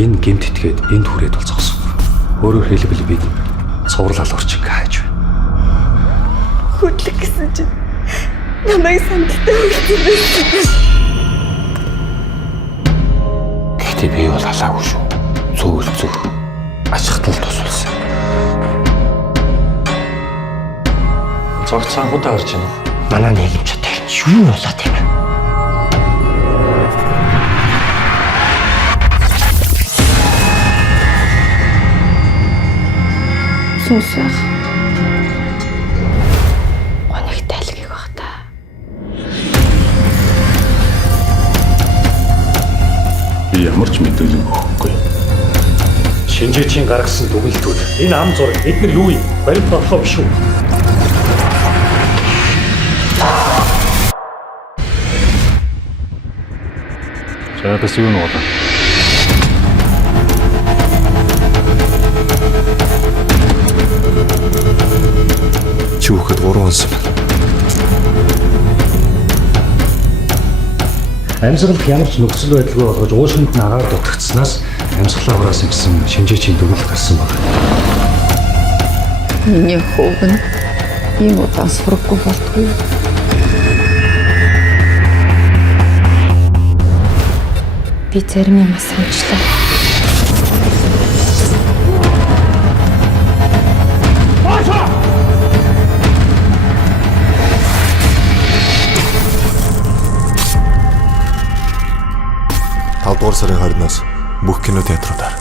Энэ гэмт итгээд энд хүрээд бол зогсов. Өөрөөр хэлбэл бид цуврал алуурчиг хайж байна. Хөдлөх гэсэн чинь намайг сандалтай өгсөн байсан. Гэхдээ би бол халаагүй шүү. Зөв. Ачхтал тусалсан. Цогц санхутай харж байна уу? Манай нийгэм чатай юу болоод юм бэ? Сүнсэх. Гоныг тайлгыг баг та. Би ямар ч мэдээлэл өгөхгүй. Шинжээчийн гаргасан дүгнэлтүүд энэ ам зураг эдгээр юу юм? Баримт бодлого биш үү? Чаатас юу нуудаг? Чүүхэд 3 онс байна. Амьсгалд ямар ч нөхцөл байдалгүй болгож уушинд нагаар дутагдсанаас амьсгалаа хураасан гэсэн шинжээчийн дүгнэлт гарсан байна. Миний хөвг нь ийм удаан сураггүй болтгүй. Би зарим юм санчлаа. Дугаар сарын 20-наас бүх кинотеатруудаар